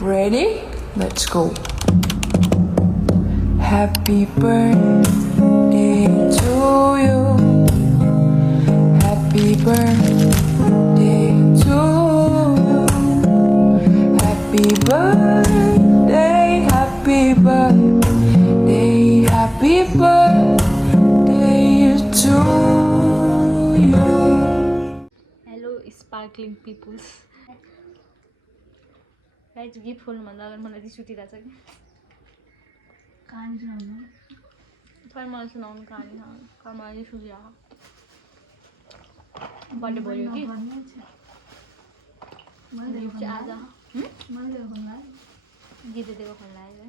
Ready? Let's go. Happy birthday to you. Happy birthday to you. Happy birthday, happy birthday, happy birthday to you. Hello, sparkling peoples. Guys, gift खोल्नुभन्दा अगाडि मलाई रिस उठिरहेछ कि कहानी सुनाउनु खै मलाई सुनाउनु कहानी खै मलाई रिस उठिरहेको बर्थडे भयो कि आज गीत दिएको खोल्न आयो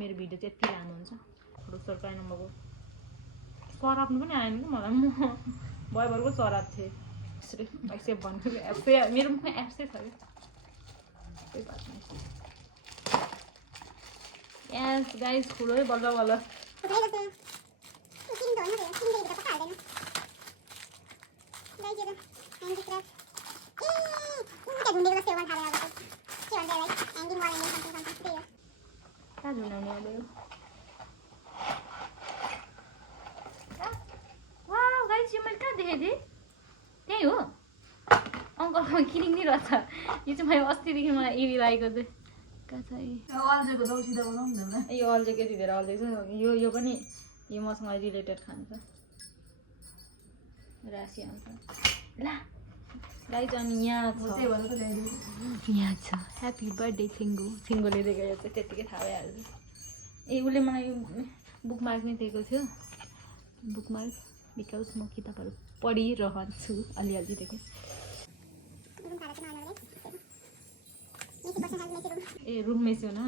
मेरो भिडियो चाहिँ यति लामो हुन्छ फोटो पाइ नम्बरको सराप्नु पनि आएन कि मलाई म भयभरको सराप थिएँ एक्सेप भन्नु एप्सै मेरो मुखमा एप्सै छ कि यस गाइस ठुलो बल्ल बल्ल कहाँ झुन्डाउने अब यो वाउ गाइस यो मैले कहाँ देखेको थिएँ त्यही हो अङ्कलको किनिङ नि रहेछ यो चाहिँ मैले अस्तिदेखि मलाई इरी लागेको चाहिँ कहाँ छ यो अल्झेको दिँदेर अल्झेको छ यो पनि यो मसँग रिलेटेड खान्छ राशि आउँछ ला गाइस अनि यहाँ छ ह्याप्पी बर्थडे छिङ्गोले दिएको यो चाहिँ त्यत्तिकै थाहा भइहाल्छ ए उसले मलाई यो बुकमार्क नै दिएको थियो बुकमार्क बिकज म किताबहरू पढिरहन्छु अलिअलि देखेँ ए रुम मेसी हो न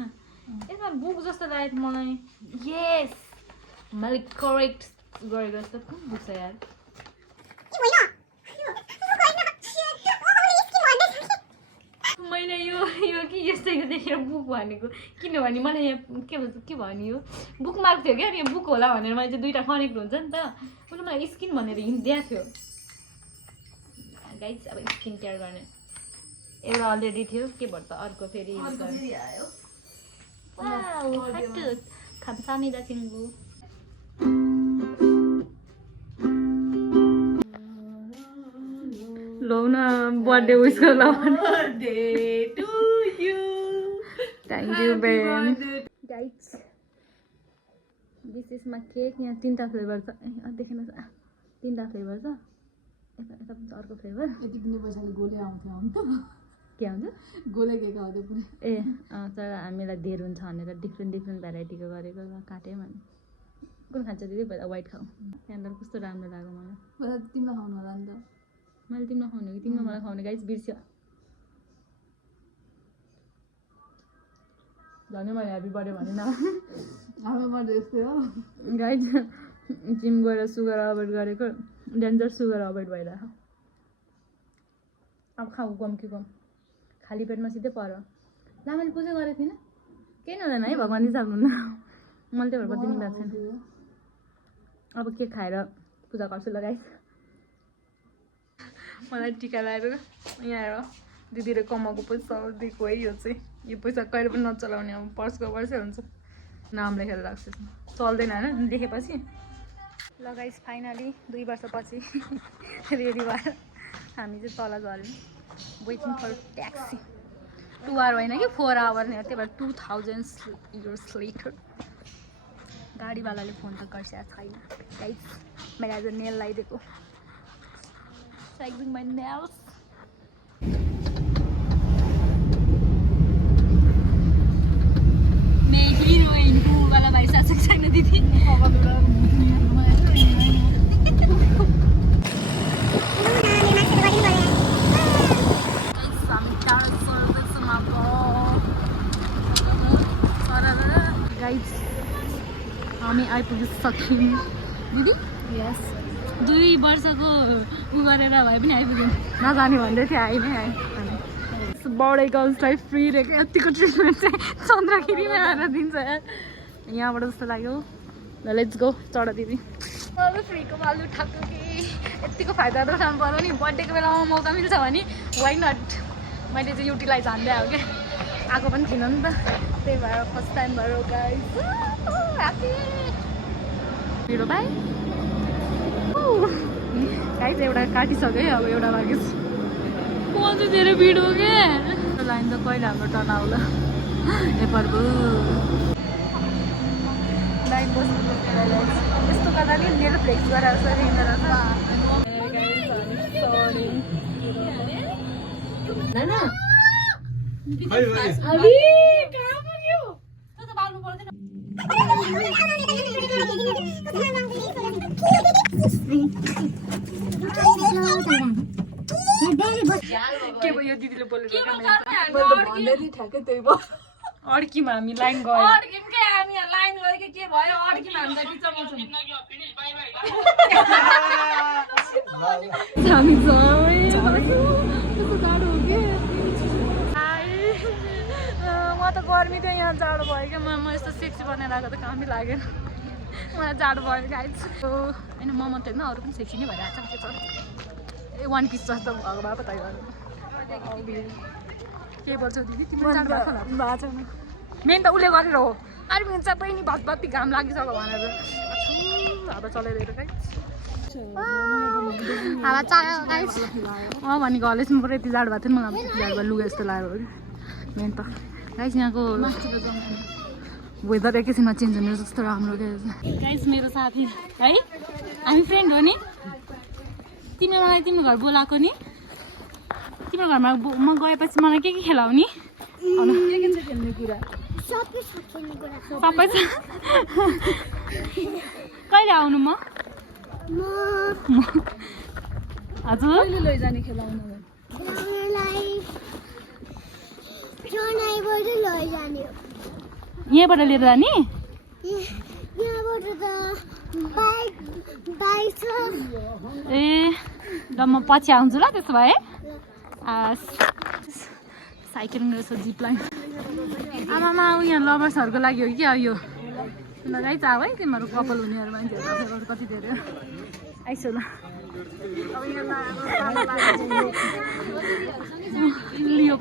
यसमा बुक जस्तो लागेको मलाई यस मैले करेक्ट गरेको जस्तो कुन बुक छ यार मैले यो कि यस्तैको देखेर बुक भनेको किनभने मलाई यहाँ के भन्यो यो बुक मार्क थियो क्या यो बुक होला भनेर मैले चाहिँ दुइटा कनेक्ट हुन्छ नि त उसले मलाई स्किन भनेर हिन्ट दिएको थियो गाइस अब स्किन केयर गर्ने एउटा अलरेडी थियो के भन्छ अर्को फेरि खामसामी दासिङ्गु लौ न बर्थडे विश गर thank you Ben guys this is my cake यहाँ 3टा फ्लेभर छ देखेन तीनटा फ्लेभर छ यता अर्को फ्लेभर यति पनि पैसाले गोले आउँथ्यो के आउँछ गोले केक आउँथ्यो पुरै ए तर हामीलाई धेर हुन्छ भनेर डिफ्रेन्ट भेराइटीको गरेको काट्यौँ भने कुन खान्छ दिदी पहिला व्हाइट खाऊ त्यहाँनिर कस्तो राम्रो लाग्यो मलाई तिमीलाई खाउनु होला नि त मैले तिमीलाई खुवाउने कि तिमीलाई मलाई खुवाउने गाइस बिर्स्यो झन् मैले ह्याप्पी बर्थडे भनेन हाम्रो बर्थडे यस्तै हो गाइस जिम गएर सुगर अभोइड गरेको डेन्जर सुगर अभोइड भइरहेको अब खाऊ कम कि कम खाली पेटमा सिधै पर ला मैले पूजा गरेको थिइनँ केही नहुँदैन है भगवान् रिसाउनुहुन्न मैले त्यो भएर दिनु भएको छैन अब के खाएर पूजा गर्छु ल गाइस मलाई टिका लगाएर यहाँ आएर दिदीले कमाएको पैसा दिएको है यो चाहिँ यो पैसा कहिले पनि नचलाउने अब पर्सको पर्सै हुन्छ नाम लेखेर राख्छु चल्दैन होइन देखेपछि ल गाइस फाइनली 2 वर्षपछि रेडी भएर हामी चाहिँ तल झऱ्यौँ वेटिङ फर ट्याक्सी 2 आवर होइन कि 4 आवर नै हो त्यही भएर 2000 इयर्स लेटर गाडीवालाले फोन त गर्छ छैन गाइस मैले आज नेल लगाइदिएको Cycling my nails. मैं हीरोइन हूँ वाला भाई सासक छैन दिदी गाइस हामी आइपुगिसक्यौँ दिदी यस 2 वर्षको उ गरेर भए पनि आइपुग्यौँ नजाने भन्दै थियो आइ नै आयो बढे गर्ल्सलाई फ्री रहेको यतिको ट्रिटमेन्ट चाहिँ चन्द्रगिरीमा आएर दिन्छ यार यहाँबाट जस्तो लाग्यो ल लेट्स गो चढा दिदी अब फ्रीको माल उठाएको कि यतिको फाइदा त उठाउनु पऱ्यो नि बर्थडेको बेलामा मौका मिल्छ भने वाइ नट मैले चाहिँ युटिलाइज हान्दै आयो क्या आएको पनि थिएन नि त त्यही भएर फर्स्ट टाइम भयो guys happy video by guys एउटा काटिसक्यो अब एउटा बाँकी छ म चाहिँ धेरै भिड हो क्या लाइन त कहिले हाम्रो टर्न आउला नेपालको लाइन बस्नु यस्तो गर्दा नि मेरो फ्लेक्स गरेर के भयो दिदीले बोलेको ठ्याक्कै त्यही भयो अड्कीमा हामी लाइन गयो हामी म त गर्मी थियो यहाँ जाडो भयो क्या म यस्तो सेक्सी बनाएर आएको त कामै लागेन मलाई जाडो भयो गाइस होइन म मात्रै होइन अरू पनि सेक्सी नै भइरहेको छ के छ ए 1 पिस जस्तो भएको भए पो त के गर्छौ दिदी तिम्रो जाडो भएको छैन मेन त उसले गरेर हो अरू पनि सबै नि भत्ती घाम लागिसक्यो भनेर हावा चलाइरहेको गाइस हावा चल्यो गाइस भने कलेजमा पुरै यति जाडो भएको थियो मलाई यति जाडो भयो लुगा जस्तो लाग्यो कि मेन त गाइस यहाँको वेदर एकैछिनमा चेन्ज हुने जस्तो राम्रो गाइस मेरो साथी है हामी फ्रेन्ड हो नि तिमीले मलाई तिम्रो घर बोलाएको नि तिम्रो घरमा म गएपछि मलाई के खेलाउने के छ खेल्ने कुरा सबै छ कहिले आउनु म हजुर कहिले लैजाने खेलाउन यहाँबाट लिएर जाने ए ल म पछि आउँछु ल त्यसो भए साइक्लिङ रहेछ जिप लाइन आमामा यहाँ लभर्सहरूको लागि हो कि यो लगाइ त है तिमीहरू कपाल हुनेहरू मान्छेहरू कति धेरै आइसो ल लियो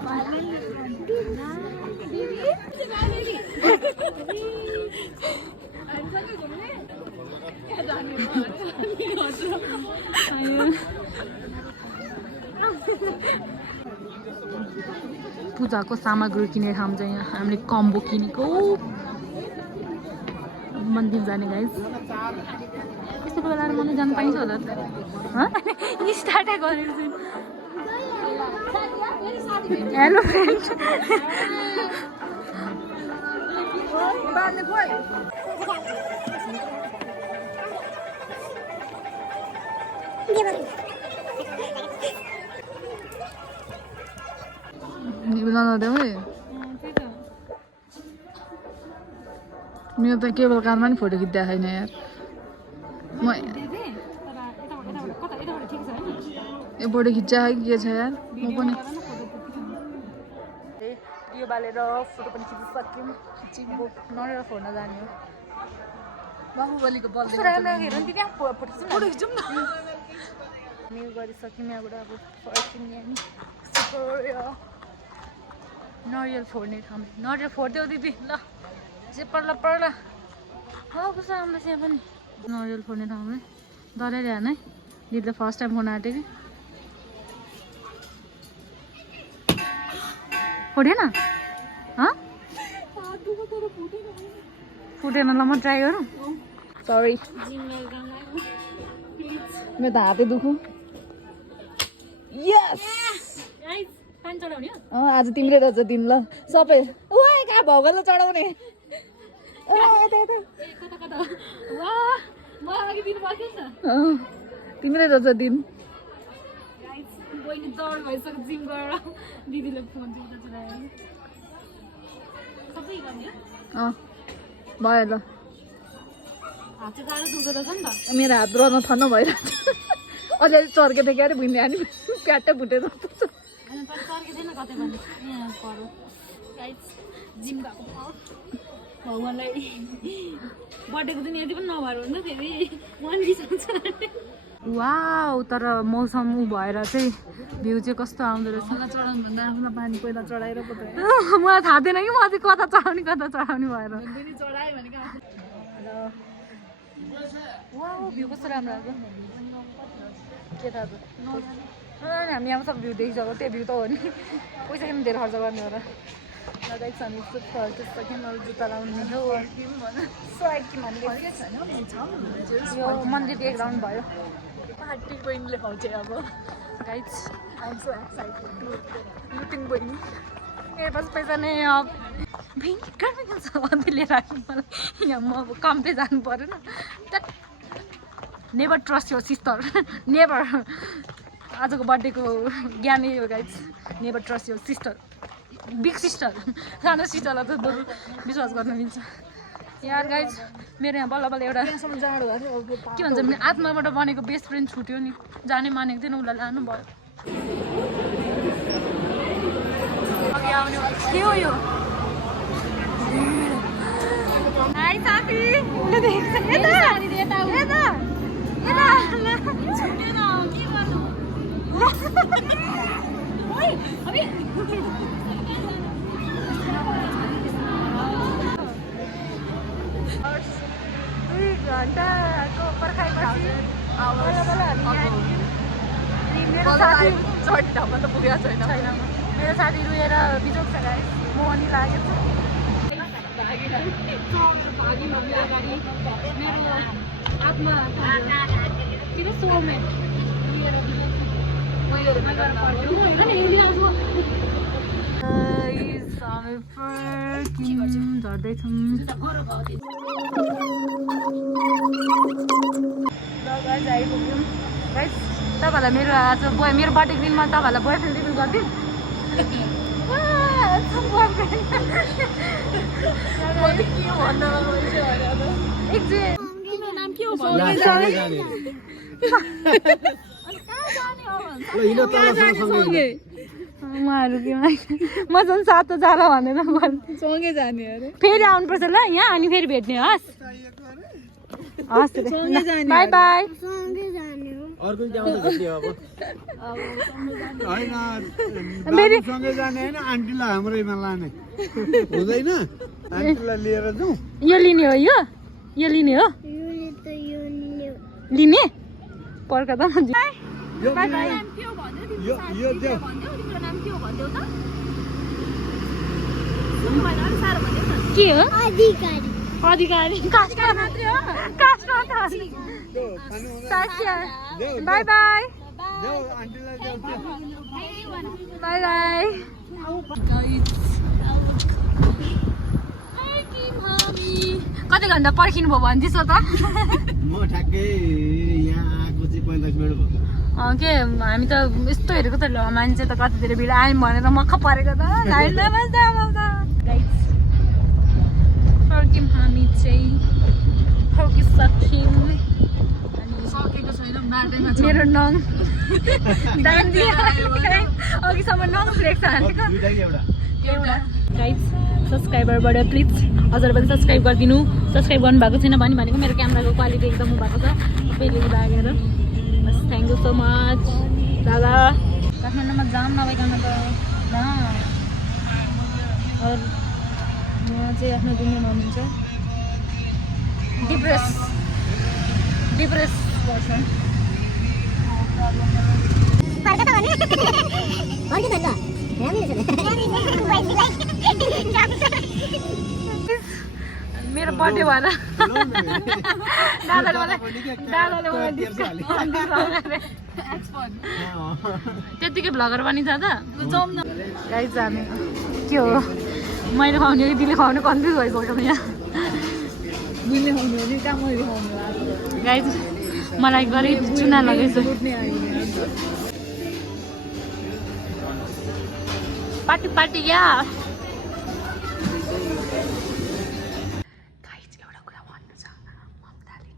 पूजाको सामग्री किनेर ठाउँ चाहिँ यहाँ हामीले कम्बो किनेको मन्दिर जाने गाइस यस्तो बेला मन्दिर जानु पाइन्छ होला स्टार्टै गरेको छु हेलो फ्रेन्ड निभाउँदै मेरो त केबल कारमा नि फोटो खिच्दा छैन यार म यो फोटो खिच्चा है के छ यार म पनि यो बालेर फोटो पनि खिचिसक्यौँ खिचिबो नरेर फोर्न जाने हो बाहुबलीको बल हेर नि त्यहाँ फोटो खिचौँ न मेल गरिसक्यौँ यहाँबाट अब फर्किने नरियल फोड्ने ठाउँ नरियल फोडिदेऊ दिदी ल जे पर्ला पर्ला हो कस्तो राम्रो छ यहाँ पनि नरियल फोड्ने ठाउँमा डराइरह है दिदीले फर्स्ट टाइम फोर्न आँट्यो कि फोडेन फुटेन ल म ट्राई गरौँ सरी मेरो त हातै दुखु यस आज तिम्रै रहेछ दिन ल सबै कहाँ भगल चढाउने तिम्रै रहेछ दिन जिम गरेर दिदीले फोन भयो ल मेरो हात रहन थन्न भइरहेको छ अलिअलि चर्के थियो क्यारे भुइँले हानी प्याट्टै फुटेर जिम गएको भगवान्लाई बर्थडेको दिन यति पनि नभएर हुन्छ फेरि वाउ तर मौसम उ भएर चाहिँ भ्यू चाहिँ कस्तो आउँदो रहेछ चढाउनुभन्दा आफ्नो पानी पहिला चढाएर पो त मलाई थाहा थिएन कि म चाहिँ कता चढाउने भएर चढायो भनेको वाउ भ्यू कस्तो राम्रो आएको के थाहा हामी यहाँ सब भ्यू देखिसक्यो त्यो भ्यू त हो नि पैसा किन धेरै खर्च गर्ने हो र लगाइछ हामी फर्किसक्यौँ अरू जुत्ता लाउने थियो यो मन्दिर एक राउन्ड भयो पार्टी बहिनीले खुवाउँछ अब guys I'm so excited looting बहिनी मेरो पास पैसा नै बहिनी कहाँ जान्छ अन्त लिएर आयो मलाई यहाँ म अब कम्पले जानु परेन नेभर ट्रस्ट यो सिस्टर नेभर आजको बर्थडेको ज्ञान यो गाइज नेभर ट्रस्ट यो सिस्टर बिग सिस्टर सानो सिस्टरलाई त बरु विश्वास गर्न मिल्छ यार गाइज मेरो यहाँ बल्ल बल्ल एउटा जाडो भयो के भन्छ भने आत्माबाट बनेको बेस्ट फ्रेन्ड छुट्यो नि जाने मानेको थिएन उसलाई लानु भयो अघि आउने के हो यो हाई साथी घन्टाको पर्खाइपछि बल्ल बल्ल हामी मेरो साथी चढ्दामा त पुगेको छैन मेरो साथी रुएर बिजोग छ गाइस मोहनी लागेको मेरो आत्मा किन सोलमेट झर्दैछौँ आइपुग्यौँ गाइस तपाईँहरूलाई मेरो आज मेरो बर्थडेको दिनमा तपाईँहरूलाई बोयफ्रेन्ड रिभिल गरिदिउँ उहाँहरू के मसँग साथ त जाला भनेर सँगै जाने अरे फेरि आउनुपर्छ ल यहाँ अनि फेरि भेट्ने हस् हस् बाई बाई सँगै जाने होइन आन्टीलाई हाम्रैमा लाने हुँदैन आन्टीलाई लिएर जाउँ यो लिने हो यो लिने हो लिने पर्खा त यो देऊ के हो अधिकारी बाई बाई देऊ आन्टीलाई देऊ बाई बाई कति घन्टा पर्खिनु भयो भन्दैछ त म ठ्याक्कै यहाँ आएको चाहिँ 45 मिनट भयो के हामी त यस्तो हेरेको त मान्छे त कतितिर भिड आयौँ भनेर मक्ख परेको त फर्क्यौँ हामी चाहिँ फर्किसक्यौँ सकेको छैन बाटैमा मेरो नङ अघिसम्म नङ ब्रेक छ हानेको एउटा गाइज सब्सक्राइबरबाट प्लिज हजुर पनि सब्सक्राइब गरिदिनु सब्सक्राइब गर्नुभएको छैन भनेको मेरो क्यामेराको क्वालिटी एकदम भएको छ सबैले लागेर बस थ्याङ्क यू सो मच दादा काठमाडौँमा जाम नभइकन त उहाँ चाहिँ आफ्नो दुनियाँमा हुनुहुन्छ डिप्रेस पर्सन मेरो बर्थडे भएर दादाले त्यतिकै भ्लगर पनि छ त गाइज हामी के हो मैले खुवाउने कि दिदीले खुवाउने कन्फ्युज भइसक्यो यहाँ दिनले खुवाउनु हो कि कहाँ मैले खुवाउनु गाइज मलाई गरिब चुना लगेछ पार्टी पार्टी या गाइज एउटा कुरा भन्नु छ ममताले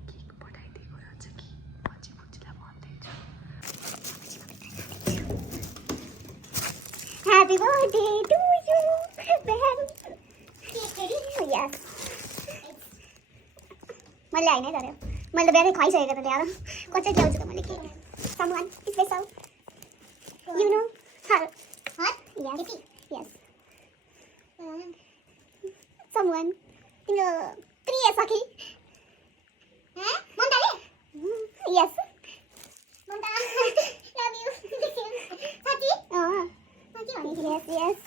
Happy birthday to you, Ben. Yes. मैले होइन तर मैले त बिहानै खुवाइसकेको त त्यहाँ कसै ल्याउँछु त मैले के someone special you know her yes yes someone तिम्रो प्रिय सखी ममताले yes ममता love you साथी yes yes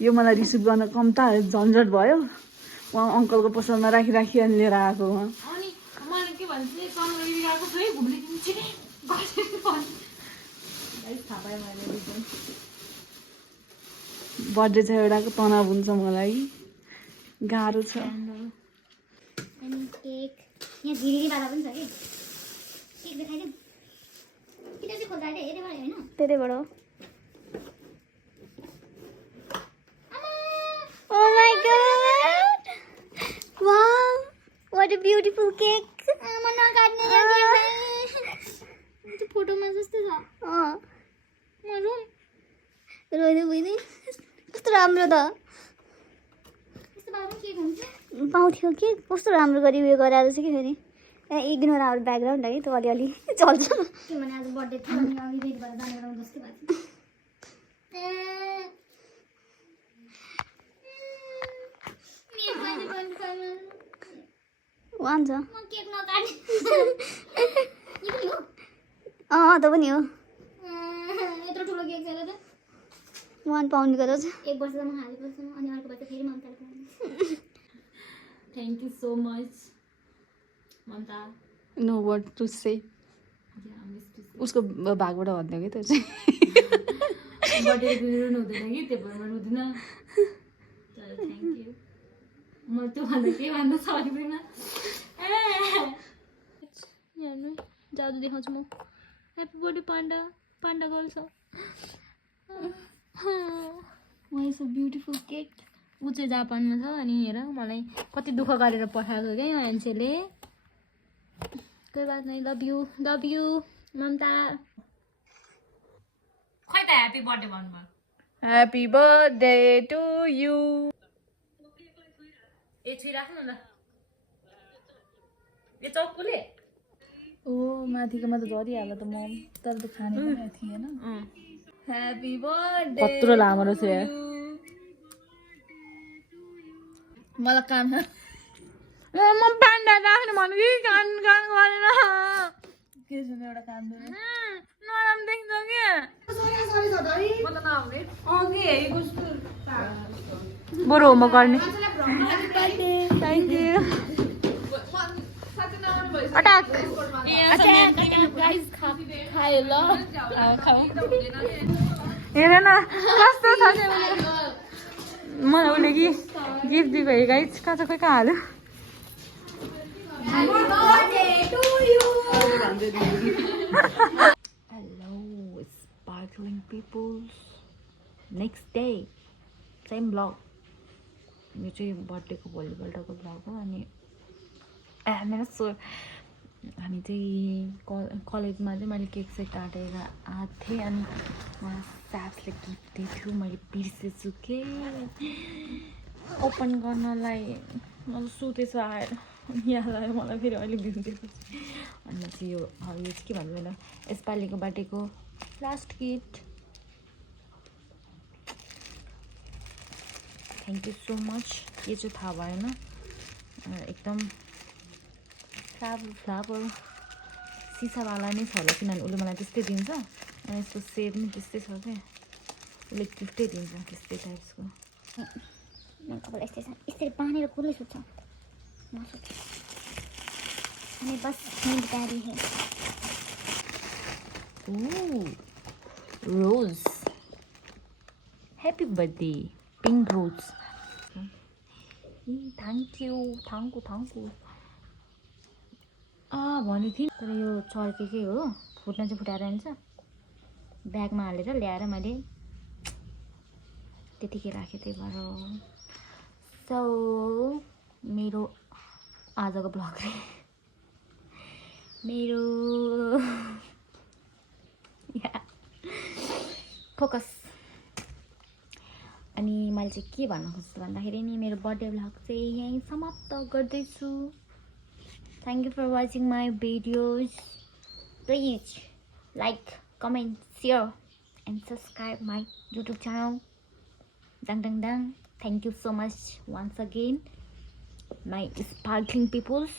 यो मलाई रिसिभ गर्न कम त झन्झट भयो उहाँ अङ्कलको पसलमा राखी अनि लिएर आएको उहाँ अनि मैले के भन्छ चन्द्रगिरी गएको छु है घुम्ने किन्छु नि थाहा पाएँ मैले रिजन बर्थडे छ एउटाको तनाव हुन्छ मलाई गाह्रो छ अनि केक यहाँ झिलिरीवाला पनि छ कि केक देखाइदिउँ कि त्यो चाहिँ खोल्दा अहिले यतैबाट होइन त्यतैबाट हो Oh my god! Wow! What a beautiful cake! म नकाट्ने यो केक त्यो फोटोमा जस्तो छ म रोइदिउँ बुझ्दै कस्तो राम्रो त यस्तो बाबु केक हुन्छ पाउँथ्यो कि कस्तो राम्रो गरी उयो गराएर चाहिँ कि फेरि इग्नोर आवर ब्याकग्राउन्ड है त्यो अलिअलि चल्छ किनभने आज बर्थडे थियो अनि अघि रेडबाट जाने गराउनु जस्तो भएको वान छ त पनि हो यत्रो ठुलो केक छ त 1 पाउन्ड गरेर छ 1 वर्षसम्म खानुपर्छ अनि अर्को बच्चा फेरि ममताले thank you so much Mamata no word to say उसको भागबाट भन्दै कि त्यो चाहिँ बर्थडे रुनु हुँदैन कि त्यो भएर रुँदिनँ तर थ्याङ्क यू म त्यो भन्दा के भन्न सक्दिनँ हेर्नु जादु देखाउँछु म happy birthday panda panda girl छ वाइ सो ब्युटिफुल केक ऊ चाहिँ जापानमा छ अनि हेर मलाई कति दुःख गरेर पठाएको क्या मान्छेले कोही बात नै लभ यु ममता खै त ह्याप्पी बर्थडे भन्नुभयो ह्याप्पी बर्थडे टु यु ए छुइराख्नु न यो चक्कुले ओ माथिकोमा त झरिहाल्यो त मम तर त खाने पनि थिएन ह्याप्पी बर्थडे कत्रो लामो रहेछ यार मलाई काम म पान्डा राख्नु भन्नु कि कान गरेर के छ एउटा काम नराम देख्छ कि म त नआउने अघि हेरेको बरु होमवर्क गर्ने थ्याङ्क यू अट्याक हेर न कस्तो छ मलाई उसले कि गिफ्ट दिएको हेर गाइज कहाँ छ खोइ कहाँ हाल्यो hello sparkling peoples next day same blog यो चाहिँ बर्थडेको भोलिपल्टको ब्लग हो अनि मेरो हामी चाहिँ कलेजमा चाहिँ मैले केक सेक काटेर आएको थिएँ अनि मलाई स्याप्सले गिफ्ट दिएको थियो मैले बिर्सेछु के ओपन गर्नलाई मलाई सुतेछु आएर याद आयो मलाई फेरि अहिले दिँदैछु अनि चाहिँ यो चाहिँ के भन्नु होला यसपालिको बर्थडेको last gift thank you so much के चाहिँ थाहा भएन एकदम फ्लावर सिसावाला नै छ होला किनभने उसले मलाई त्यस्तै दिन्छ अनि यसको सेप पनि त्यस्तै छ क्या उसले गिफ्टै दिन्छ त्यस्तै टाइप्सको अब यसरी बाँधेर कसले सुत्छ नसुत्छ अनि बस मिन्ट प्यारी है rose happy birthday pink rose thank you भनेको थिएँ तर यो चर्केकै हो फुट्न चाहिँ फुटाएर जान्छ ब्यागमा हालेर ल्याएर मैले त्यतिकै राखेँ त्यही भएर सो मेरो आजको ब्लग मेरो फोकस। अनि मैले चाहिँ के भन्न खोज्छु भन्दाखेरि नि मेरो बर्थडे भ्लग चाहिँ यहीँ समाप्त गर्दैछु। Thank you for watching my videos. Please like, comment, share and subscribe my YouTube channel. Dang dang dang. Thank you so much once again, my sparkling peoples.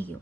Ayo.